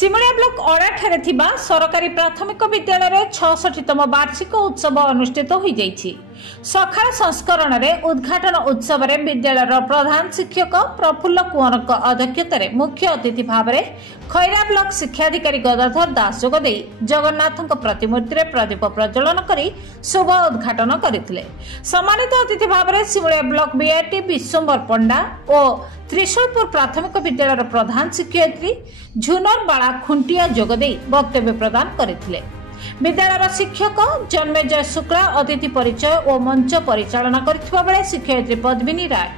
Simulia block अड़ाठारे थिबा सरकारी प्राथमिक विद्यालय 66तम वार्षिक उत्सव अनुष्ठित हो जाइछि। सकाळ संस्करण रे उद्घाटन उत्सव रे विद्यालय प्रधान शिक्षक प्रफुल्ल कुंवर अध्यक्षतार मुख्य अतिथि भाव में खैरा ब्लॉक शिक्षाधिकारी गदाधर दास जोगदे जगन्नाथ प्रतिमूर्ति रे प्रदीप प्रज्वलन करी शुभ उद्घाटन करथिले। सम्मानित अतिथि भाव में सिमुलिया ब्लॉक बीआरटी विश्वम्बर पंडा और त्रिशूलपुर प्राथमिक विद्यालय प्रधान शिक्षयित्री झुनर बाला खुंटिया जोगदे वक्तव्य प्रदान करथिले। विद्यालय शिक्षक जन्मेजय शुक्ला अतिथि परिचय और मंच परिचालना करथिबा बेले शिक्षयित्री पद्मिनी राय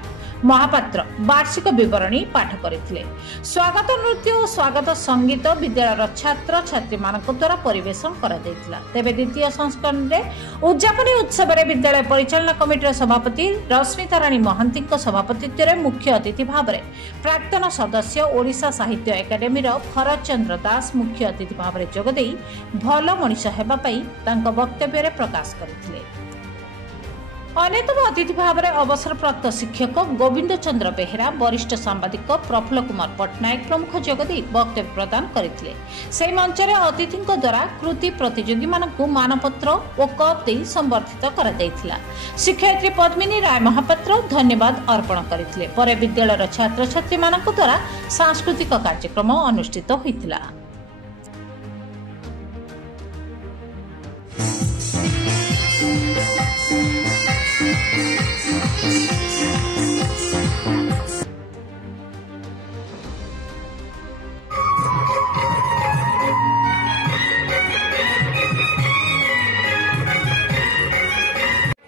महापात्र वार्षिक विवरणी पाठ करथिले। स्वागत नृत्य और स्वागत संगीत विद्यालय छात्र छात्री मानक द्वारा परिवेशन करा दैथिला। तेबे द्वितीय संस्करण रे उद्यापनी उत्सव रे विद्यालय परिचालना कमिटी सभापति रश्मिता राणी महांती सभापतित्व रे मुख्य अतिथि भाव में प्राक्तन सदस्य ओडिशा साहित्य एकाडेमी रो भरत चंद्र दास मुख्य अतिथि भाव में जोगदे भल मनीष हेबा पई तांको वक्तव्य रे प्रकाश करथिले। अन्यतम अतिथि भाव में अवसरप्राप्त शिक्षक गोविंद चंद्र बेहेरा वरिष्ठ सांबादिक प्रफुल्ल कुमार पट्टनायक प्रमुख जोगदे वक्तव्य प्रदान करथिले। सेही मंच रे अतिथि द्वारा कृति प्रतियोगी मानकु मानपत्र और कप दे संबर्धित करा दैथिला। शिक्षयित्री पद्मिनी राय महापात्र धन्यवाद अर्पण करथिले। परे विद्यालय छात्र छात्री मानक द्वारा सांस्कृतिक कार्यक्रम अनुष्ठित होइतिला।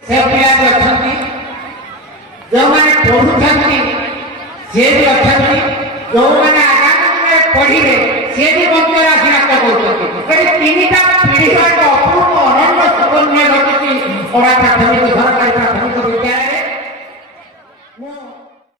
से पिला अछंती जो माने पढुछंती से भी अछंती जो माने आगामी में पढिले से भी मंत्र आशीर्वाद करछंती करी तीनटा पीढ़ी का अपूर्व अनन्य सुकन्या रचिति ओरा प्राथमिक